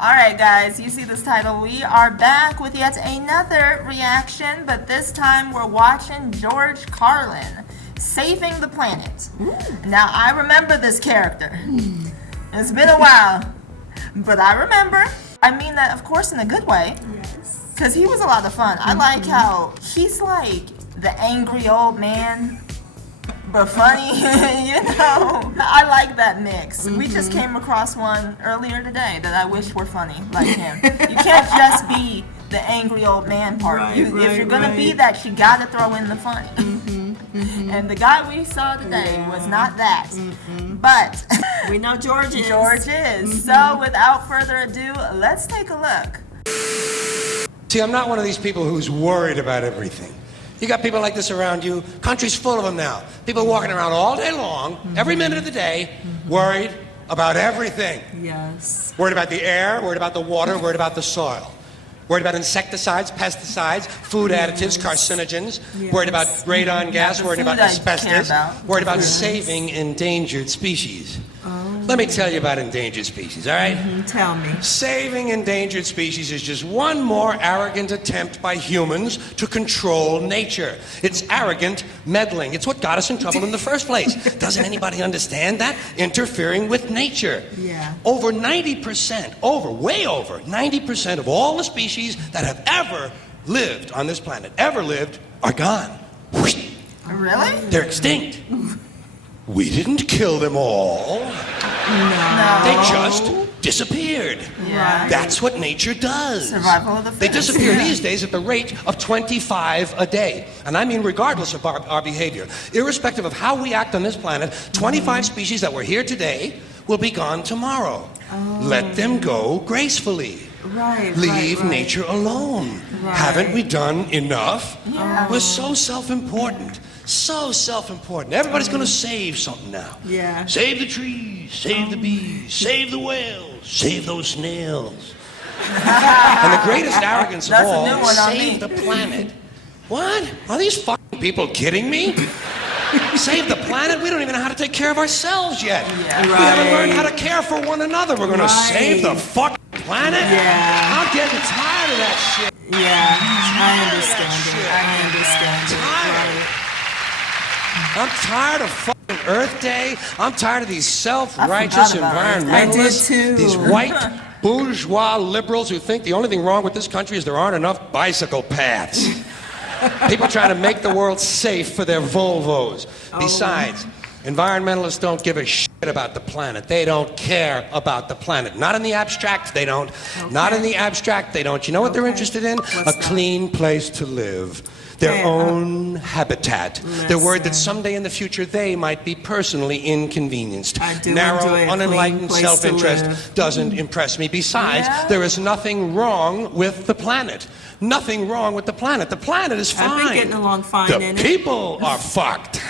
All right, guys, you see this title. We are back with yet another reaction, but this time we're watching George Carlin saving the planet. Now, I remember this character. It's been a while, but I remember. I mean that, of course, in a good way, because he was a lot of fun. I like how he's like the angry old man, but funny, you know. I like that mix. We just came across one earlier today that I wish were funny, like him. You can't just be the angry old man part. If you're gonna be that, you gotta throw in the funny. And the guy we saw today was not that. But we know George is. George is. So without further ado, let's take a look. See, I'm not one of these people who's worried about everything. You got people like this around you. Country's full of them now. People walking around all day long, every minute of the day, worried about everything. Yes. Worried about the air, worried about the water, worried about the soil. Worried about insecticides, pesticides, food additives, carcinogens. Worried about radon gas, worried about asbestos. Worried about saving endangered species. Let me tell you about endangered species, all right? Tell me. Saving endangered species is just one more arrogant attempt by humans to control nature. It's arrogant meddling. It's what got us in trouble in the first place. Doesn't anybody understand that? Interfering with nature. Yeah. Over 90%, way over 90% of all the species that have ever lived on this planet, are gone. Really? They're extinct. We didn't kill them all. No. They just disappeared. Yeah. That's what nature does. Survival of the They fittest. disappear these days at the rate of 25 a day. And I mean regardless of our behavior. Irrespective of how we act on this planet, 25 species that were here today will be gone tomorrow. Let them go gracefully. Leave nature alone. Haven't we done enough? Yeah. We're so self-important. So self-important. Everybody's going to save something now. Yeah. Save the trees, save the bees, save the whales, save those snails. And the greatest arrogance of all is save the planet. What? Are these fucking people kidding me? Save the planet? We don't even know how to take care of ourselves yet. Yeah. We haven't learned how to care for one another. We're going to save the fucking planet? Yeah. I'm getting tired of that shit. Yeah, I understand it. I understand it. I'm tired of fucking Earth Day. I'm tired of these self-righteous environmentalists. I did too. These white bourgeois liberals who think the only thing wrong with this country is there aren't enough bicycle paths. People trying to make the world safe for their Volvos. Besides, environmentalists don't give a shit about the planet. They don't care about the planet. Not in the abstract, they don't. Not in the abstract, they don't. You know what they're interested in? A clean place to live. Their own habitat. They're worried that someday in the future they might be personally inconvenienced. Narrow, unenlightened self-interest doesn't impress me. Besides, there is nothing wrong with the planet. Nothing wrong with the planet. The planet is fine. I've been getting along fine in it. The people are fucked.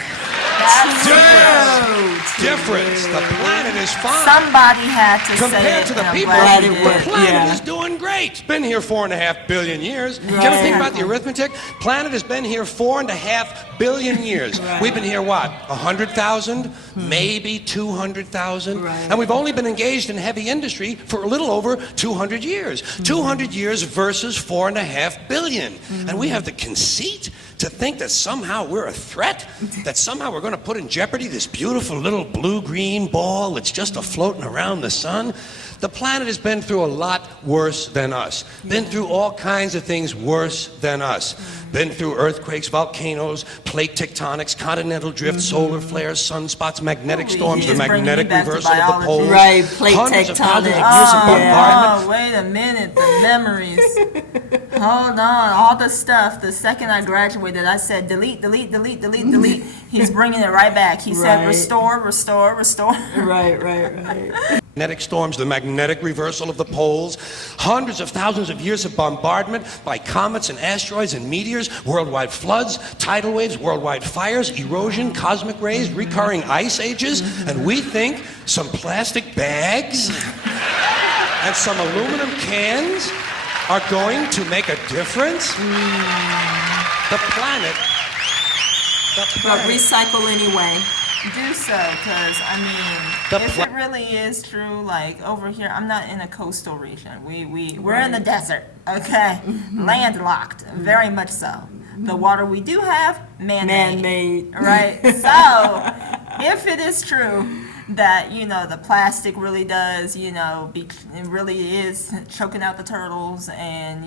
Difference. The planet is fine. Somebody had to Compared say to it. the people, the planet is doing great. It's been here 4.5 billion years. Did you ever think about the arithmetic? Planet has been here 4.5 billion years. We've been here, what, 100,000? Maybe 200,000? And we've only been engaged in heavy industry for a little over 200 years. 200 years versus 4.5 billion. And we have the conceit to think that somehow we're a threat, that somehow we're going to put in jeopardy this beautiful little blue-green ball that's just a-floating around the sun. The planet has been through a lot worse than us. Been through all kinds of things worse than us. Been through earthquakes, volcanoes, plate tectonics, continental drift, solar flares, sunspots, magnetic storms, the magnetic reversal of the poles. Plate hundreds tectonics. of thousands of years of bombardment. Oh, wait a minute, the memories. Hold on, all the stuff. The second I graduated, I said delete, delete, delete, delete, delete. He's bringing it right back. He said restore, restore, restore. Right. Magnetic storms, the magnetic reversal of the poles, hundreds of thousands of years of bombardment by comets and asteroids and meteors, worldwide floods, tidal waves, worldwide fires, erosion, cosmic rays, recurring ice ages, and we think some plastic bags and some aluminum cans are going to make a difference? The planet. But recycle anyway. Do so, because I mean, if it really is true, like over here, I'm not in a coastal region. We're in the desert, okay, landlocked, very much so. The water we do have, man-made, right? So, if it is true that the plastic really does, it really is choking out the turtles, and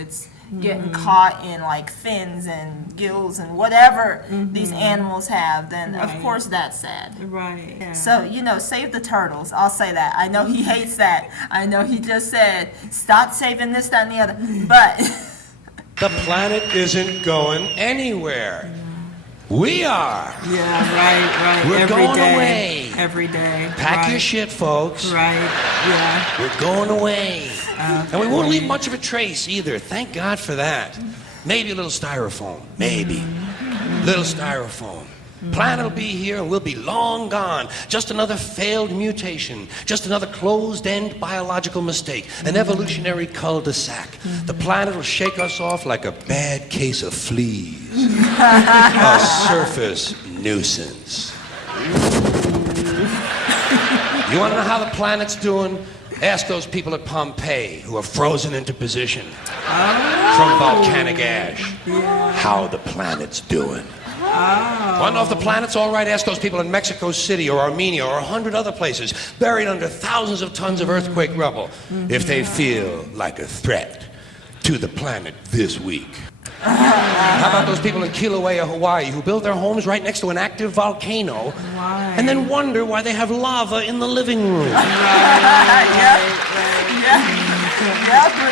it's getting caught in like fins and gills and whatever these animals have, then of course that's sad. Right. Yeah. So, save the turtles. I'll say that. I know he hates that. I know he just said, stop saving this, that, and the other. But The planet isn't going anywhere. We are. Yeah, right. We're Every going day. away. Every day. Pack your shit, folks. Right, yeah. We're going away. And we won't leave much of a trace either. Thank God for that. Maybe a little styrofoam. Maybe. Little styrofoam. Planet will be here and we'll be long gone. Just another failed mutation. Just another closed-end biological mistake. An evolutionary cul-de-sac. The planet will shake us off like a bad case of fleas. A surface nuisance. You want to know how the planet's doing? Ask those people at Pompeii who are frozen into position from volcanic ash how the planet's doing. Want to know if the planet's all right? Ask those people in Mexico City or Armenia or 100 other places buried under thousands of tons of earthquake rubble if they feel like a threat to the planet this week. How about those people in Kilauea, Hawaii, who build their homes right next to an active volcano and then wonder why they have lava in the living room?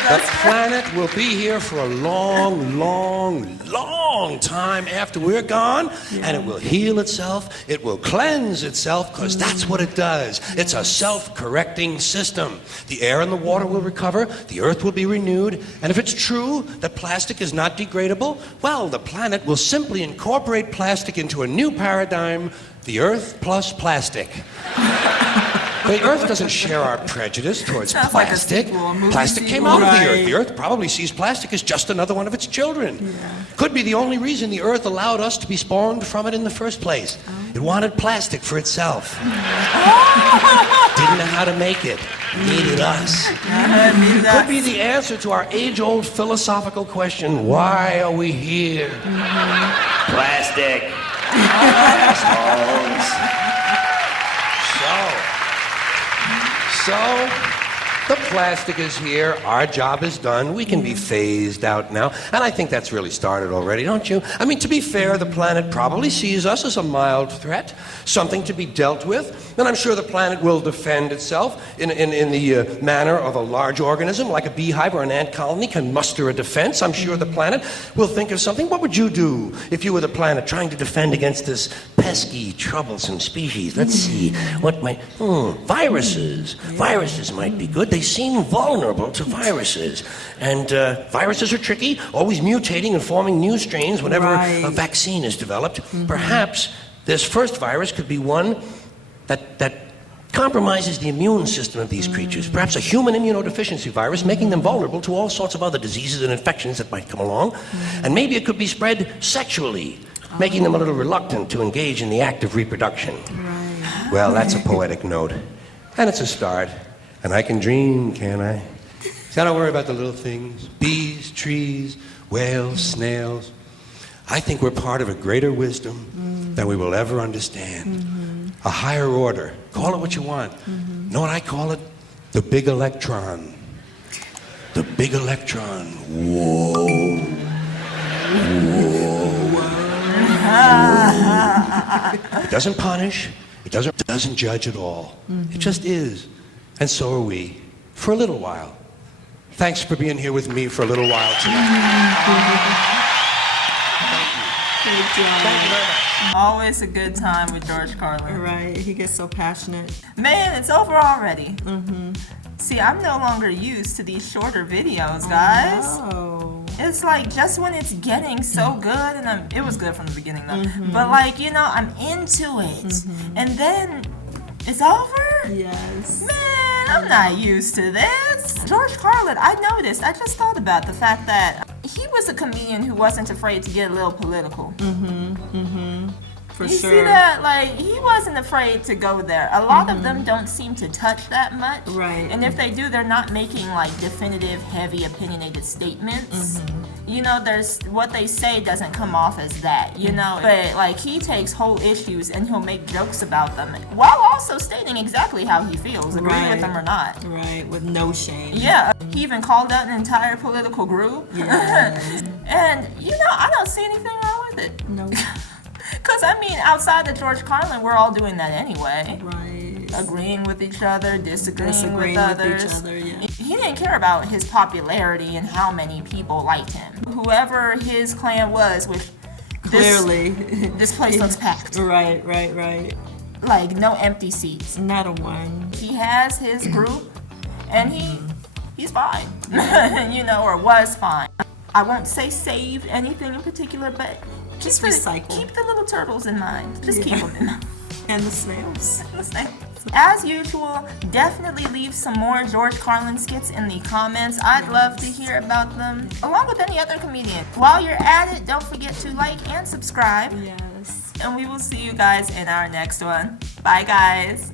The planet will be here for a long, long, long time after we're gone, and it will heal itself, it will cleanse itself, because that's what it does. It's a self-correcting system. The air and the water will recover, the earth will be renewed, and if it's true that plastic is not degradable, well, the planet will simply incorporate plastic into a new paradigm, the earth plus plastic. The Earth doesn't share our prejudice towards plastic. Plastic came out of the Earth. The Earth probably sees plastic as just another one of its children. Could be the only reason the Earth allowed us to be spawned from it in the first place. It wanted plastic for itself. Didn't know how to make it. Needed us. Could be the answer to our age-old philosophical question, why are we here? Plastic. So, the plastic is here, our job is done, we can be phased out now, and I think that's really started already, don't you? I mean, to be fair, the planet probably sees us as a mild threat, something to be dealt with, and I'm sure the planet will defend itself in the manner of a large organism, like a beehive or an ant colony can muster a defense. I'm sure the planet will think of something. What would you do if you were the planet trying to defend against this pesky, troublesome species? Let's see, what might... viruses. Viruses might be good. They seem vulnerable to viruses. And viruses are tricky, always mutating and forming new strains whenever a vaccine is developed. Perhaps this first virus could be one that compromises the immune system of these creatures. Perhaps a human immunodeficiency virus, making them vulnerable to all sorts of other diseases and infections that might come along. And maybe it could be spread sexually, making them a little reluctant to engage in the act of reproduction. Well, that's a poetic note. And it's a start. And I can dream, can't I? See, I don't worry about the little things. Bees, trees, whales, snails. I think we're part of a greater wisdom than we will ever understand. A higher order. Call it what you want. Know what I call it? The big electron. The big electron. Whoa. Whoa. It doesn't punish. It doesn't judge at all. It just is. And so are we. For a little while. Thanks for being here with me for a little while tonight. Good job. Thank you very much. Always a good time with George Carlin. Right, he gets so passionate. Man, it's over already. See, I'm no longer used to these shorter videos, guys. Oh. It's like just when it's getting so good, and it was good from the beginning though, but like, I'm into it. And then it's over? Yes. Man, I'm not used to this. George Carlin, I noticed, I just thought about the fact that he was a comedian who wasn't afraid to get a little political. For You sure. see that? Like, he wasn't afraid to go there. A lot of them don't seem to touch that much. Right. And if they do, they're not making, like, definitive, heavy, opinionated statements. You know, there's what they say doesn't come off as that, you know? But, like, he takes whole issues and he'll make jokes about them while also stating exactly how he feels, agree with them or not. Right, with no shame. Yeah, he even called out an entire political group. Yes. And, you know, I don't see anything wrong with it. No. Because, I mean, outside of George Carlin, we're all doing that anyway. Right. Agreeing with each other, disagreeing Disagreeing with with others. each other, yeah. He didn't care about his popularity and how many people liked him. Whoever his clan was, which Clearly. this place looks packed. Right. Like, no empty seats. Not a one. He has his group, and he's fine. You know, or was fine. I won't say saved anything in particular, but Just keep recycle. keep the little turtles in mind. Just keep them in mind. And the snails. As usual, definitely leave some more George Carlin skits in the comments. I'd love to hear about them, along with any other comedian. While you're at it, don't forget to like and subscribe. Yes. And we will see you guys in our next one. Bye, guys.